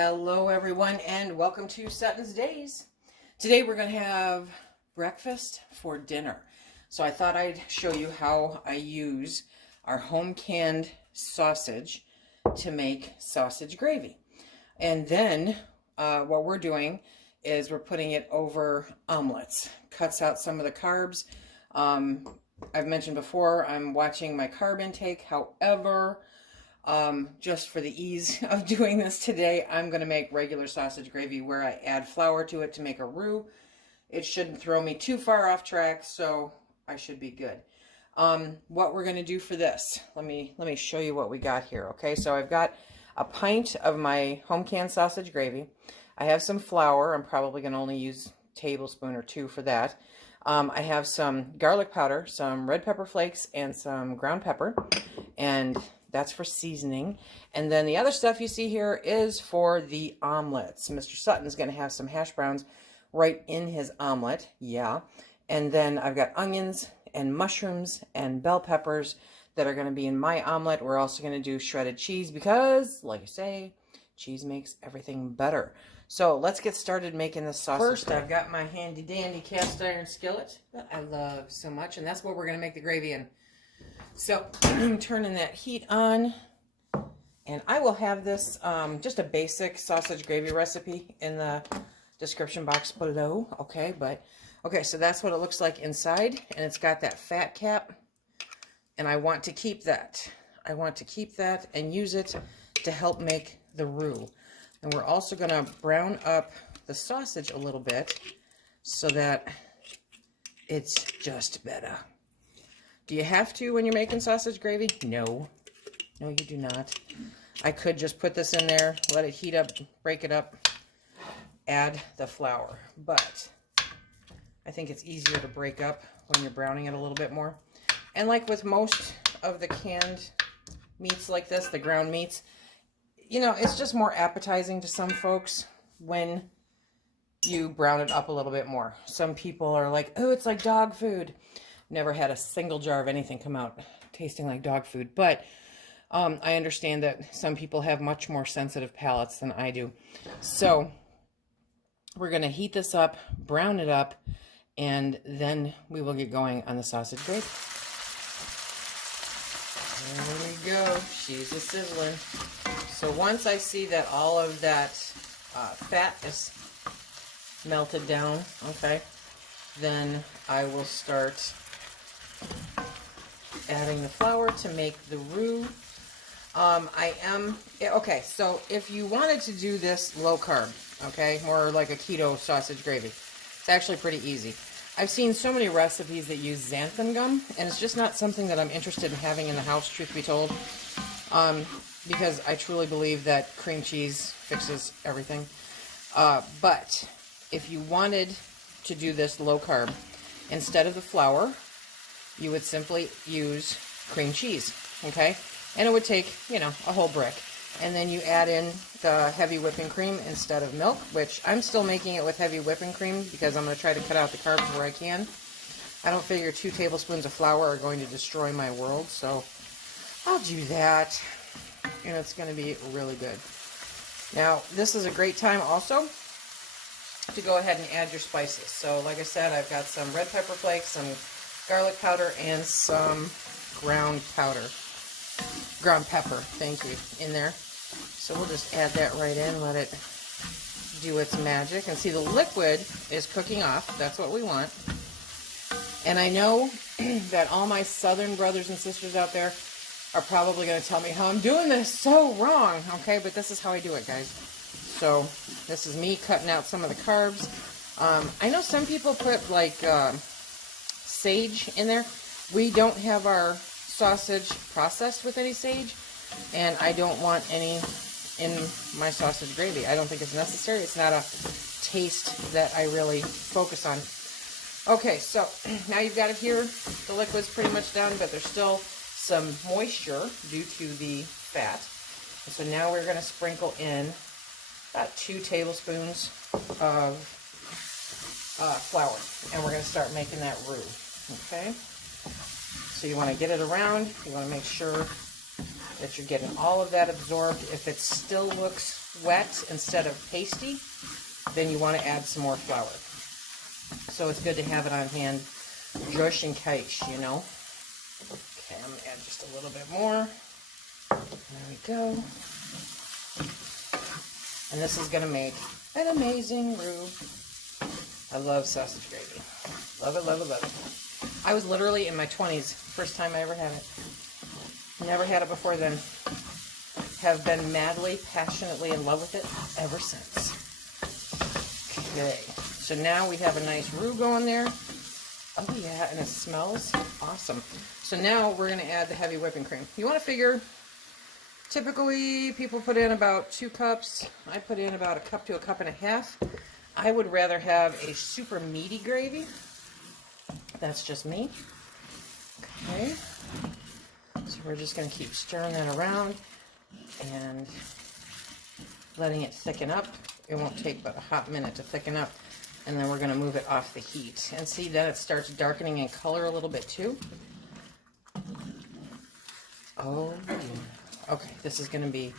Hello everyone and welcome to SuttonsDaze. Today we're going to have breakfast for dinner. So I thought I'd show you how I use our home canned sausage to make sausage gravy. And then what we're doing is we're putting it over omelets. Cuts out some of the carbs. I've mentioned before I'm watching my carb intake. However, just for the ease of doing this today, I'm going to make regular sausage gravy where I add flour to it to make a roux. It shouldn't throw me too far off track, so I should be good. What we're going to do for this, let me show you what we got here. Okay, so I've got a pint of my home canned sausage gravy. I have some flour. I'm probably going to only use a tablespoon or two for that. I have some garlic powder, some red pepper flakes, and some ground pepper, and that's for seasoning. And then the other stuff you see here is for the omelets. Mr. Sutton's going to have some hash browns right in his omelet. Yeah. And then I've got onions and mushrooms and bell peppers that are going to be in my omelet. We're also going to do shredded cheese because, like I say, cheese makes everything better. So let's get started making this sausage. First, I've got my handy dandy cast iron skillet that I love so much, and that's what we're going to make the gravy in. So I'm turning that heat on, and I will have this just a basic sausage gravy recipe in the description box below. Okay, so that's what it looks like inside, and it's got that fat cap, and I want to keep that. I want to keep that and use it to help make the roux. And we're also going to brown up the sausage a little bit so that it's just better. Do you have to when you're making sausage gravy? No. No, you do not. I could just put this in there, let it heat up, break it up, add the flour. But I think it's easier to break up when you're browning it a little bit more. And like with most of the canned meats like this, the ground meats, you know, it's just more appetizing to some folks when you brown it up a little bit more. Some people are like, oh, it's like dog food. Never had a single jar of anything come out tasting like dog food. But I understand that some people have much more sensitive palates than I do. So we're going to heat this up, brown it up, and then we will get going on the sausage gravy. There we go. She's a sizzler. So once I see that all of that fat is melted down, okay, then I will start adding the flour to make the roux. Okay, so if you wanted to do this low carb, okay, more like a keto sausage gravy, it's actually pretty easy. I've seen so many recipes that use xanthan gum, and it's just not something that I'm interested in having in the house, truth be told, because I truly believe that cream cheese fixes everything. But if you wanted to do this low carb, instead of the flour, you would simply use cream cheese, okay? And it would take, you know, a whole brick. And then you add in the heavy whipping cream instead of milk, which I'm still making it with heavy whipping cream because I'm going to try to cut out the carbs where I can. I don't figure 2 tablespoons of flour are going to destroy my world, so I'll do that. And it's going to be really good. Now, this is a great time also to go ahead and add your spices. So, like I said, I've got some red pepper flakes, some garlic powder, and some ground pepper, thank you, in there. So we'll just add that right in, let it do its magic. And see, the liquid is cooking off. That's what we want. And I know that all my southern brothers and sisters out there are probably going to tell me how I'm doing this so wrong, okay? But this is how I do it, guys. So this is me cutting out some of the carbs. I know some people put like sage in there. We don't have our sausage processed with any sage, and I don't want any in my sausage gravy. I don't think it's necessary. It's not a taste that I really focus on. Okay, so now you've got it here. The liquid's pretty much done, but there's still some moisture due to the fat. And so now we're going to sprinkle in about 2 tablespoons of flour, and we're going to start making that roux. Okay, so you want to get it around. You want to make sure that you're getting all of that absorbed. If it still looks wet instead of pasty, then you want to add some more flour. So it's good to have it on hand just in case, you know. Okay, I'm going to add just a little bit more. There we go. And this is going to make an amazing roux. I love sausage gravy. Love it, love it, love it. I was literally in my 20s, first time I ever had it. Never had it before then. Have been madly, passionately in love with it ever since. Okay, so now we have a nice roux going there. Oh yeah, and it smells awesome. So now we're going to add the heavy whipping cream. You want to figure, typically people put in about 2 cups. I put in about 1 cup to 1.5 cups. I would rather have a super meaty gravy. That's just me. Okay. So we're just going to keep stirring that around and letting it thicken up. It won't take but a hot minute to thicken up. And then we're going to move it off the heat. And see, then it starts darkening in color a little bit too. Oh, yeah. Okay, this is going to be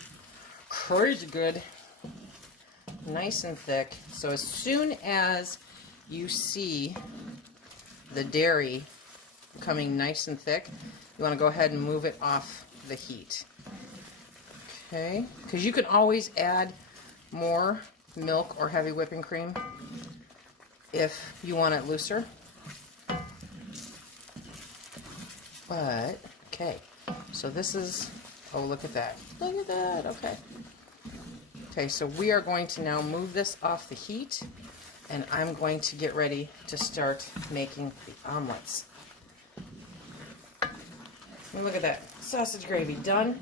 crazy good. Nice and thick. So as soon as you see the dairy becoming nice and thick, you want to go ahead and move it off the heat. Okay, because you can always add more milk or heavy whipping cream if you want it looser. But, okay, so this is, oh, look at that. Look at that, okay. Okay, so we are going to now move this off the heat, and I'm going to get ready to start making the omelets. And look at that, sausage gravy done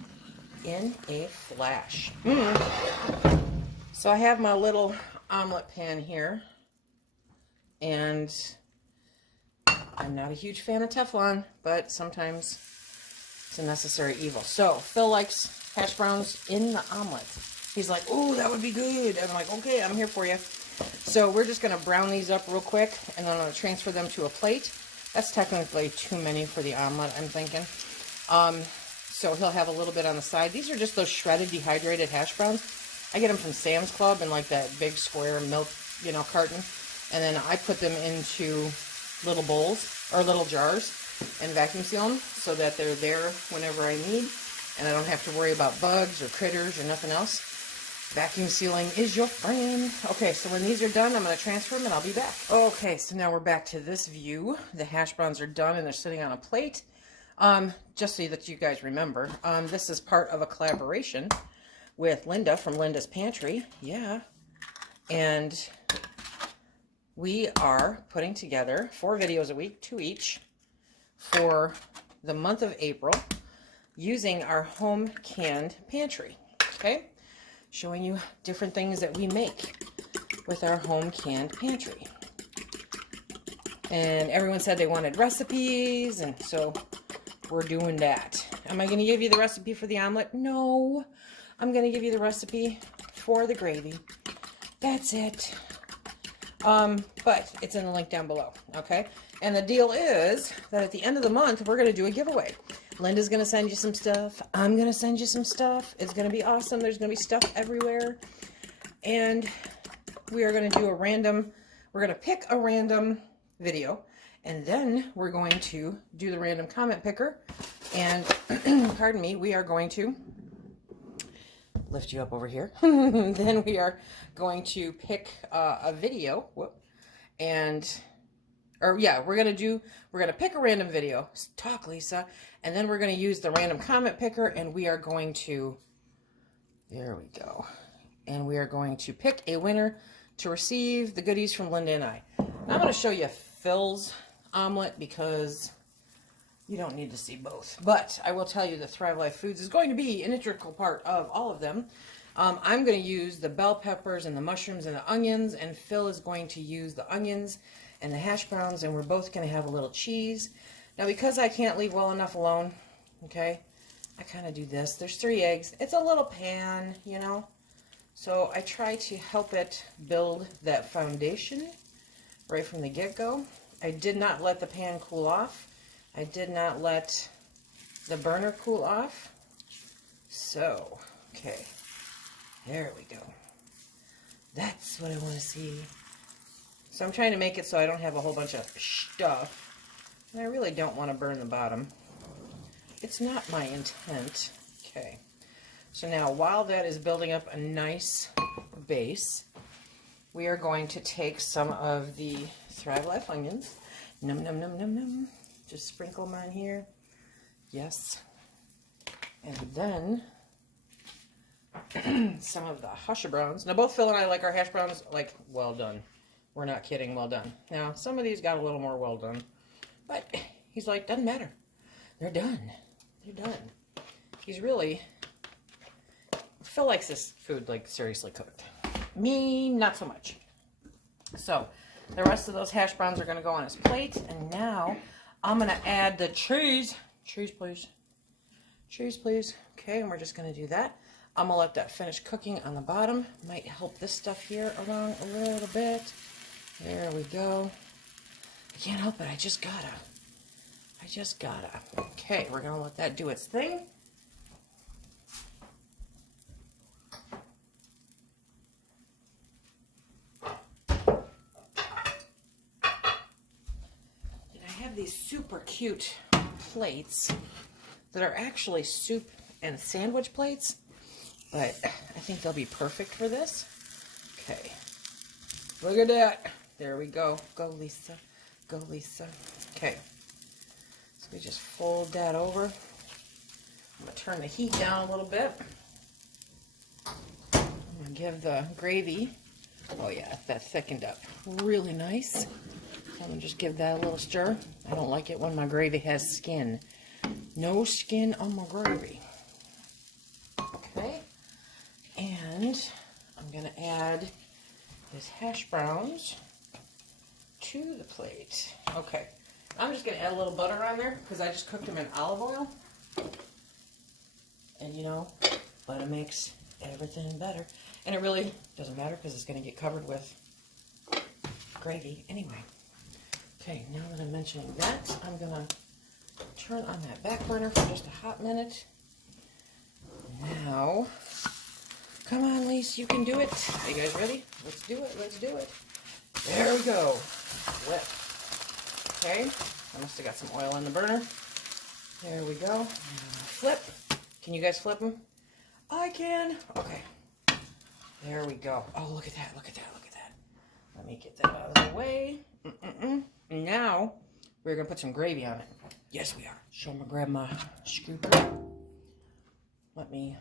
in a flash. So I have my little omelet pan here, and I'm not a huge fan of Teflon, but sometimes it's a necessary evil. So Phil likes hash browns in the omelet. He's like, "Oh, that would be good." And I'm like, "Okay, I'm here for you." So we're just going to brown these up real quick, and then I'm going to transfer them to a plate. That's technically too many for the omelet, I'm thinking. So he'll have a little bit on the side. These are just those shredded, dehydrated hash browns. I get them from Sam's Club in like that big square milk, you know, carton. And then I put them into little bowls or little jars and vacuum seal them so that they're there whenever I need. And I don't have to worry about bugs or critters or nothing else. Vacuum sealing is your friend. Okay, so when these are done, I'm going to transfer them and I'll be back. Okay, so now we're back to this view. The hash browns are done and they're sitting on a plate. Just so that you guys remember, this is part of a collaboration with Linda from Linda's Pantry. Yeah. And we are putting together 4 videos a week, 2 each, for the month of April using our home canned pantry. Okay? Showing you different things that we make with our home canned pantry. And everyone said they wanted recipes, and so we're doing that. Am I going to give you the recipe for the omelet? No. I'm going to give you the recipe for the gravy. That's it. But it's in the link down below, okay? And the deal is that at the end of the month, we're going to do a giveaway. Linda's going to send you some stuff. I'm going to send you some stuff. It's going to be awesome. There's going to be stuff everywhere. And we are going to do a random, we're going to pick a random video. And then we're going to do the random comment picker. And, pardon me, we are going to lift you up over here. Then we are going to pick a video. We're going to pick a random video. Talk, Lisa. And then we're going to use the random comment picker, and we are going to, there we go. And we are going to pick a winner to receive the goodies from Linda and I. Now I'm going to show you Phil's omelet because you don't need to see both. But I will tell you that Thrive Life Foods is going to be an integral part of all of them. I'm going to use the bell peppers and the mushrooms and the onions, and Phil is going to use the onions and the hash browns, and we're both going to have a little cheese. Now, because I can't leave well enough alone, okay, I kind of do this. There's 3 eggs. It's a little pan, you know, so I try to help it build that foundation right from the get-go. I did not let the pan cool off. I did not let the burner cool off. So, okay, there we go. That's what I want to see. So I'm trying to make it so I don't have a whole bunch of stuff. And I really don't want to burn the bottom. It's not my intent. Okay. So now while that is building up a nice base, we are going to take some of the Thrive Life onions. Num, num, num, num, num. Just sprinkle them on here. Yes. And then some of the hash browns. Now both Phil and I like our hash browns like well done. We're not kidding, well done. Now some of these got a little more well done, but he's like, doesn't matter. They're done. They're done. He's really, Phil likes this food like seriously cooked. Me, not so much. So the rest of those hash browns are going to go on his plate, and now I'm going to add the cheese. Cheese, please. Cheese, please. Okay, and we're just going to do that. I'm going to let that finish cooking on the bottom. Might help this stuff here along a little bit. There we go. I can't help it. I just gotta. Okay, we're going to let that do its thing. And I have these super cute plates that are actually soup and sandwich plates, but I think they'll be perfect for this. Okay, look at that. There we go. Go, Lisa. Go, Lisa. Okay, so we just fold that over. I'm going to turn the heat down a little bit. I'm going to give the gravy, oh yeah, that thickened up really nice. So I'm going to just give that a little stir. I don't like it when my gravy has skin. No skin on my gravy. Okay, and I'm going to add his hash browns to the plate. Okay, I'm just going to add a little butter on there because I just cooked them in olive oil. And you know, butter makes everything better. And it really doesn't matter because it's going to get covered with gravy anyway. Okay, now that I'm mentioning that, I'm going to turn on that back burner for just a hot minute. Now, come on, Lise, you can do it. Are you guys ready? Let's do it. Let's do it. There we go. Flip. Okay, I must have got some oil on the burner. There we go. Flip. Can you guys flip them? I can. Okay. There we go. Oh, look at that. Look at that. Look at that. Let me get that out of the way. Now, we're going to put some gravy on it. Yes, we are. So I'm going to grab my scooper. Let me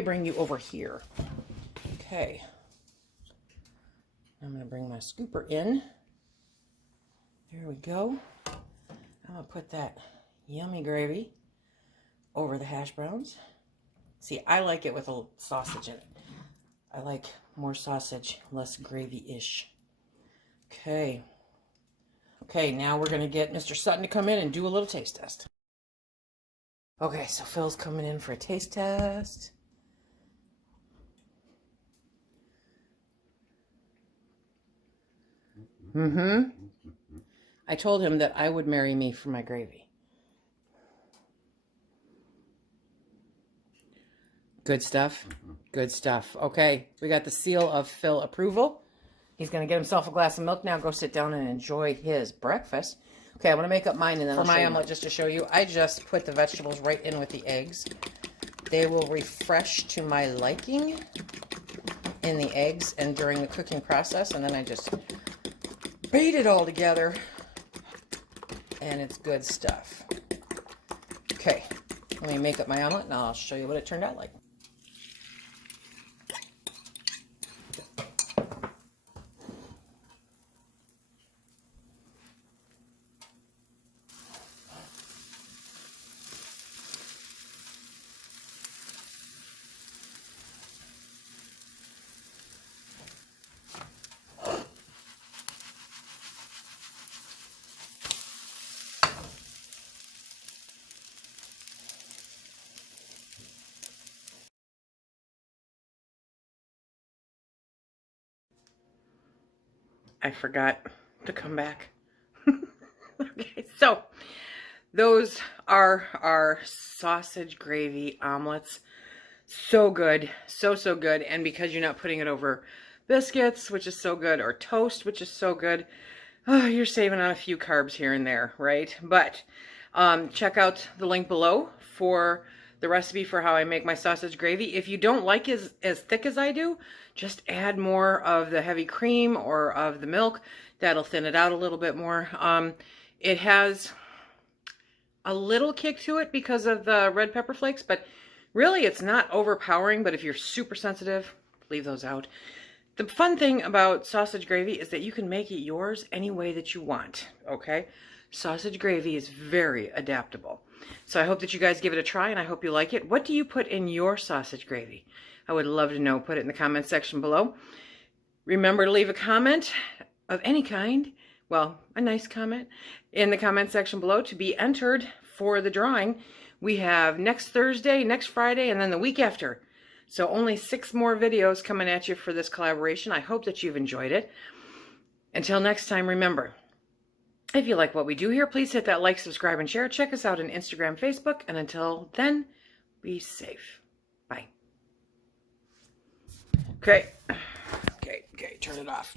bring you over here. Okay. I'm going to bring my scooper in. There we go. I'm going to put that yummy gravy over the hash browns. See, I like it with a sausage in it. I like more sausage, less gravy-ish. Okay. Okay, now we're going to get Mr. Sutton to come in and do a little taste test. Okay, so Phil's coming in for a taste test. I told him that I would marry me for my gravy. Good stuff. Good stuff. Okay, we got the seal of Phil approval. He's going to get himself a glass of milk now, go sit down and enjoy his breakfast. Okay, I'm going to make up mine, and then for my omelet, just to show you, I just put the vegetables right in with the eggs. They will refresh to my liking in the eggs and during the cooking process, and then I just beat it all together, and it's good stuff. Okay, let me make up my omelet, and I'll show you what it turned out like. I forgot to come back. Okay, so those are our sausage gravy omelets. So good. So, so good. And because you're not putting it over biscuits, which is so good, or toast, which is so good, oh, you're saving on a few carbs here and there, right? But check out the link below for the recipe for how I make my sausage gravy. If you don't like it as thick as I do, just add more of the heavy cream or of the milk. That'll thin it out a little bit more. It has a little kick to it because of the red pepper flakes, but really it's not overpowering. But if you're super sensitive, leave those out. The fun thing about sausage gravy is that you can make it yours any way that you want, okay? Sausage gravy is very adaptable. So I hope that you guys give it a try, and I hope you like it. What do you put in your sausage gravy? I would love to know. Put it in the comment section below. Remember to leave a comment of any kind, well, a nice comment, in the comment section below to be entered for the drawing. We have next Thursday, next Friday, and then the week after. So only 6 more videos coming at you for this collaboration. I hope that you've enjoyed it. Until next time, remember, if you like what we do here, please hit that like, subscribe, and share. Check us out on Instagram, Facebook. And until then, be safe. Bye. Okay, turn it off.